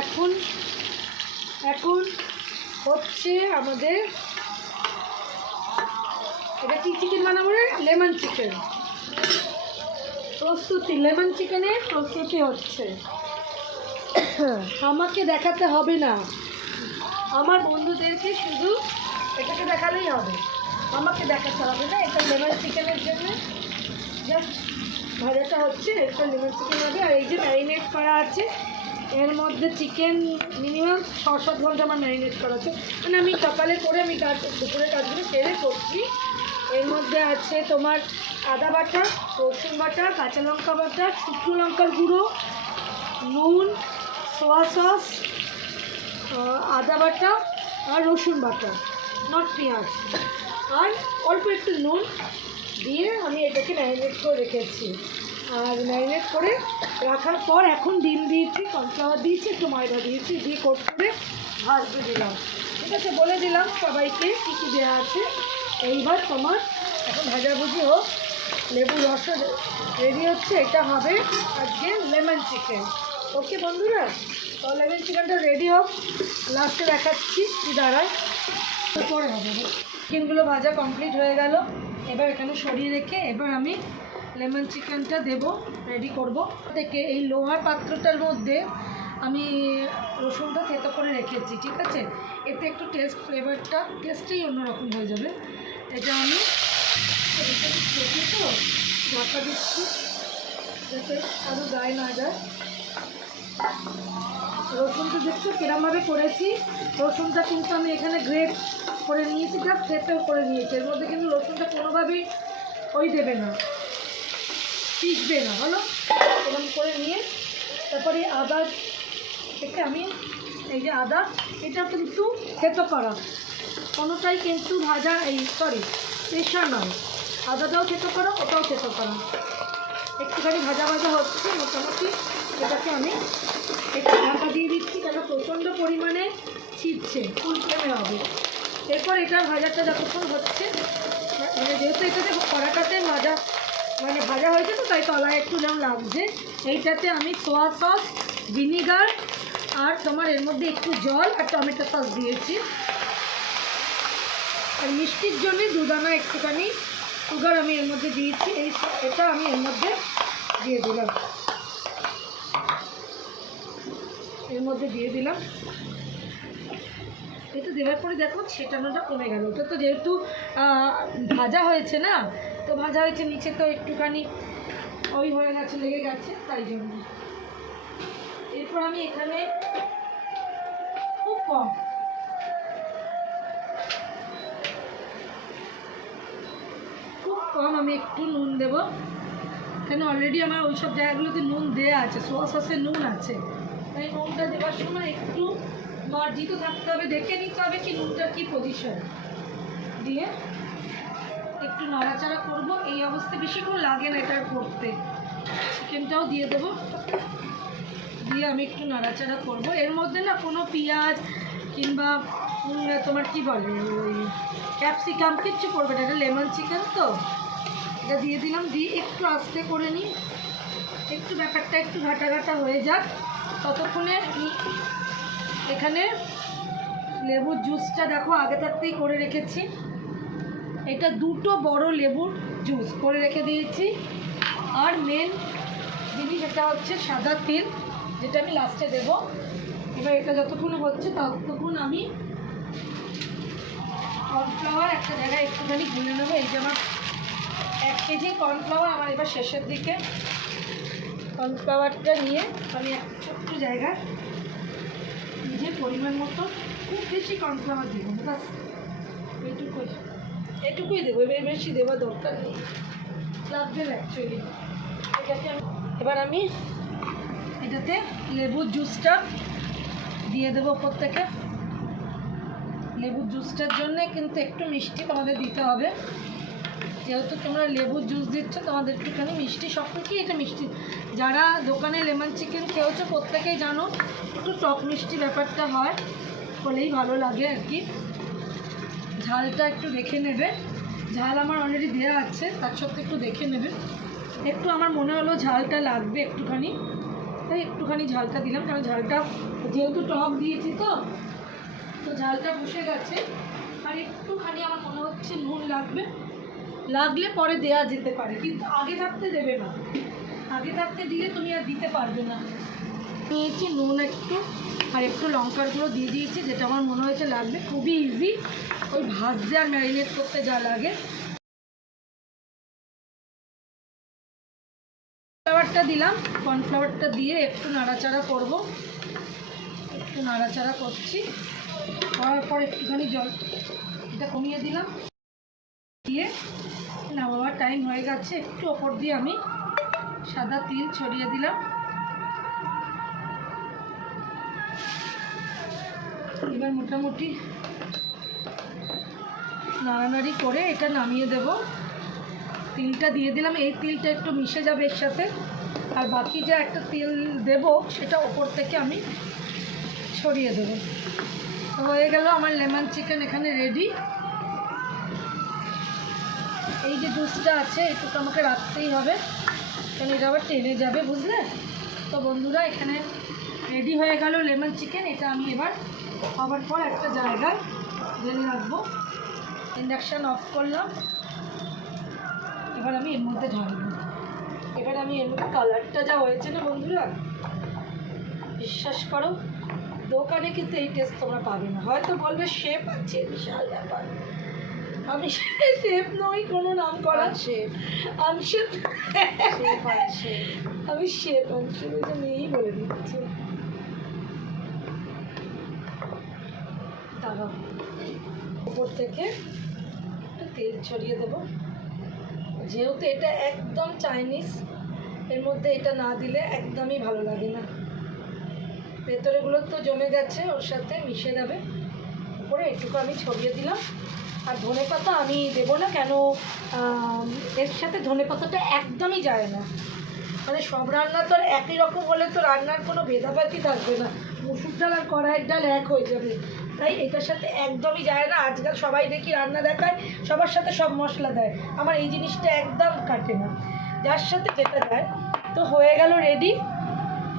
এখন এখন হচ্ছে আমাদের এটা কি চিকেন বানাবো রে? লেমন চিকেন প্রস্তুতি, লেমন চিকেনের প্রস্তুতি হচ্ছে। আমাকে দেখাতে হবে না, আমার বন্ধুদেরকে শুধু এটাকে দেখালেই হবে, আমাকে দেখাতে হবে না। এটা লেমন চিকেনের জন্য জাস্ট ভাজাটা হচ্ছে, এটা লেমন চিকেন হবে। আর এই যে ম্যারিনেট করা আছে, এর মধ্যে চিকেন মিনিমাম 6-7 ঘন্টা আমার ম্যারিনেট করা আছে। মানে আমি সকালে করে আমি দুপুরের কাজগুলো সেরে করছি। এর মধ্যে আছে তোমার আদা বাটা, রসুন বাটা, কাঁচা লঙ্কা বাটা, শুকনো লঙ্কার গুঁড়ো, নুন, সোয়া সস, আদা বাটা আর রসুন বাটা, নট পেঁয়াজ, আর অল্প একটু নুন দিয়ে আমি এটাকে ম্যারিনেট করে রেখেছি। আর ম্যারিনেট করে রাখার পর এখন ডিম দিয়েছি, কর্নফ্লাওয়ার দিয়েছি, একটু ময়দা দিয়েছি, দিয়ে কোট করে ভাজতে দিলাম। ঠিক আছে, বলে দিলাম সবাইকে কী কী দেওয়া আছে। এইবার তোমার এখন ভাজাভুজি হোক, লেবু রস রেডি হচ্ছে। এটা হবে আজকে লেমন চিকেন। ওকে বন্ধুরা, তো লেমন চিকেনটা রেডি হোক, লাস্টে দেখাচ্ছি কি দাঁড়ায়, পরে হবে। চিকেনগুলো ভাজা কমপ্লিট হয়ে গেল। এবার এখানে সরিয়ে রেখে এবার আমি লেমন চিকেনটা দেব, রেডি করব। থেকে এই লোহার পাত্রটার মধ্যে আমি রসুনটা থেতো করে রেখেছি। ঠিক আছে, এতে একটু টেস্ট, ফ্লেভারটা টেস্টেই অন্যরকম হয়ে যাবে। এটা আমি দেখি তো ঢাকা দিচ্ছি যাতে আরও গায়ে না যায়। রসুনটা দেখছো কিরমভাবে করেছি, রসুনটা কিন্তু আমি এখানে গ্রেট করে নিয়েছি, জাস্ট থেতো করে নিয়েছি। এর মধ্যে কিন্তু রসুনটা কোনোভাবেই ওই দেবে না, পিসবে না, হলো এরকম করে নিয়ে তারপরে আদা থেকে আমি এই যে আদা, এটা কিন্তু থেতো করা, কোনোটাই কিন্তু ভাজা পেশা নয়। আদাটাও থেতো করা, ওটাও থেতো করা, একটুখানি ভাজা ভাজা হচ্ছে মোটামুটি। এটাকে আমি একটু ঢাকা দিয়ে দিচ্ছি, কেন প্রচণ্ড পরিমাণে ছিটছে, ফুল ফ্লেমে হবে। এরপর এটা ভাজাটা যতক্ষণ হচ্ছে, মানে যেহেতু এটাতে কড়াটাতে ভাজা হয়েছে তো তাই তলায় একটু যেমন লাগছে। এইটাতে আমি সোয়া সস, ভিনিগার আর তোমার এর মধ্যে একটু জল আর টমেটো সস দিয়েছি। আর মিষ্টির জন্যে দুদানা একটুখানি সুগার আমি এর মধ্যে দিয়েছি। এটা আমি এর মধ্যে দিয়ে দিলাম, এর মধ্যে দিয়ে দিলাম। এটা দেওয়ার পরে দেখো ছেটানোটা কমে গেল। ওটা তো যেহেতু ভাজা হয়েছে না, তো ভাজা হয়েছে নিচে তো একটুখানি ওই হয়ে গেছে, লেগে গেছে, তাই জন্য। এরপর আমি এখানে খুব কম আমি একটু নুন দেবো, কেন অলরেডি আমার ওই সব জায়গাগুলোতে নুন দেওয়া আছে, সোয়া সসে নুন আছে, তাই নুনটা দেওয়ার সময় একটু মার্জিত থাকতে হবে, দেখে নিতে হবে কি নুনটার কী পজিশন, দিয়ে একটু নাড়াচাড়া করবো। এই অবস্থায় বেশিক্ষণ লাগে না এটা করতে। চিকেনটাও দিয়ে দেবো, দিয়ে আমি একটু নাড়াচাড়া করবো। এর মধ্যে না কোনো পেঁয়াজ কিংবা তোমার কি বলে ওই ক্যাপসিকাম কিচ্ছু করবে না, এটা লেমন চিকেন তো। এটা দিয়ে দিলাম, দিয়ে একটু আস্তে করে নিই, একটু ব্যাপারটা একটু ঘাটা ঘাটা হয়ে যাক, ততক্ষণে এখানে লেবুর জুসটা দেখো আগে থাকতেই করে রেখেছি। এটা 2টো বড় লেবুর জুস করে রেখে দিয়েছি। আর মেন জিনিস এটা হচ্ছে সাদা তেল, যেটা আমি লাস্টে দেব। এবার এটা যতক্ষণ হচ্ছে ততক্ষণ আমি কর্নফ্লাওয়ার একটা জায়গায় একটুখানি গুলে নেবো। এই যে আমার 1 কেজি কর্নফ্লাওয়ার, আমার এবার শেষের দিকে কর্নফ্লাওয়ারটা নিয়ে আমি একটা ছোট্ট জায়গায় নিজের পরিমাণ মতো, খুব বেশি কর্নফ্লাওয়ার দেবো না, বাস এটুকুই দেবো, এবার বেশি দেওয়ার দরকার নেই, লাগবে না অ্যাকচুয়ালি। এটাকে এবার আমি এটাতে লেবুর জুসটা দিয়ে দেবো ওপর থেকে। লেবুর জুসটার জন্যে কিন্তু একটু মিষ্টি তোমাদের দিতে হবে, যেহেতু তোমরা লেবুর জুস দিচ্ছ, তোমাদের একটুখানি মিষ্টি, সব থেকেই এটা মিষ্টি। যারা দোকানে লেমন চিকেন খেয়েছো প্রত্যেকেই জানো একটু টক মিষ্টি ব্যাপারটা হয়, বলেই ভালো লাগে আর কি। ঝালটা একটু দেখে নেবে, ঝাল আমার অলরেডি দেওয়া আছে, তার সত্ত্বেও একটু দেখে নেবে। একটু আমার মনে হলো ঝালটা লাগবে একটুখানি, তাই একটুখানি ঝালটা দিলাম, কারণ ঝালটা যেহেতু টক দিয়েছি তো ঝালটা বসে গেছে। আর একটুখানি আমার মনে হচ্ছে নুন লাগলে পরে দেওয়া যেতে পারে, কিন্তু আগে থাকতে দেবে না, আগে থাকতে দিলে তুমি আর দিতে পারবে না। নিয়েছি নুন একটু, আর একটু লঙ্কার গুঁড়ো দিয়ে দিয়েছি, যেটা আমার মনে হয়েছে লাগবে। খুবই ইজি, ওই ভাজতে আর ম্যারিনেট করতে যা লাগে। কর্নফ্লাওয়ারটা দিলাম, কর্নফ্লাওয়ারটা দিয়ে একটু নাড়াচাড়া করব, একটু নাড়াচাড়া করছি। করার পর একটুখানি জল এটা কমিয়ে দিলাম, দিয়ে নামাবার টাইম হয়ে গেছে। একটু ওপর দিয়ে আমি সাদা তিল ছড়িয়ে দিলাম। এবার মোটামুটি নাড়ানাড়ি করে এটা নামিয়ে দেব। তিলটা দিয়ে দিলাম, এই তিলটা একটু মিশে যাবে এর সাথে, আর বাকি যা একটা তিল দেব সেটা ওপর থেকে আমি ছড়িয়ে দেবো। হয়ে গেল আমার লেমন চিকেন এখানে রেডি। এই যে জুসটা আছে এটুকু আমাকে রাখতেই হবে, কারণ এটা আবার টেনে যাবে, বুঝলে তো বন্ধুরা। এখানে রেডি হয়ে গেল লেমন চিকেন। এটা আমি এবার হবার পর একটা জায়গায় ঢেলে রাখবো। ইন্ডাকশান অফ করলাম, এবার আমি এর মধ্যে ঢালবো। এবার আমি এর মধ্যে কালারটা যা হয়েছে না বন্ধুরা, বিশ্বাস করো দোকানে কিন্তু এই টেস্ট তোমরা পাবে না। হয়তো বলবে শেফ আছে, বিশাল ব্যাপার। আমি শেফ নই, কোনো নাম করা শেফ, আমি শেফ, আমি শেফ আনশেফ এটা মেয়েই বলে দিচ্ছে। তারপর উপর থেকে একটু তেল ছড়িয়ে দেবো, যেহেতু এটা একদম চাইনিজ, এর মধ্যে এটা না দিলে একদমই ভালো লাগে না। ভেতরেগুলো তো জমে গেছে, ওর সাথে মিশে যাবে। উপরে একটুকু আমি ছড়িয়ে দিলাম। আর ধনে পাতা আমি দেবো না, কেন এর সাথে ধনে পাতাটা একদমই যায় না। মানে সব রান্না তো একই রকম হলে তো রান্নার কোনো ভেদাভেদই থাকবে না, মুসুর ডাল আর কড়াইয়ের ডাল এক হয়ে যাবে। তাই এটার সাথে একদমই যায় না। আজকাল সবাই দেখি রান্না দেখায় সবার সাথে সব মশলা দেয়, আমার এই জিনিসটা একদম কাটে না, যার সাথে যেটা দেয়। তো হয়ে গেল রেডি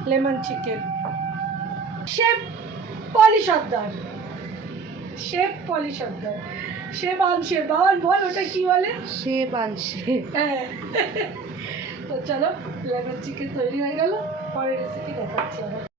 লেমন চিকেন। শেফ পলি সর্দার, শেফ পলি সর্দার, শেফ আনশেফ, বাবার বল ওটা কি বলে, শেফ আনশেফ। হ্যাঁ। তো চলো লেমন চিকেন তৈরি হয়ে গেল, পরের রেসিপি দেখাচ্ছি আবার।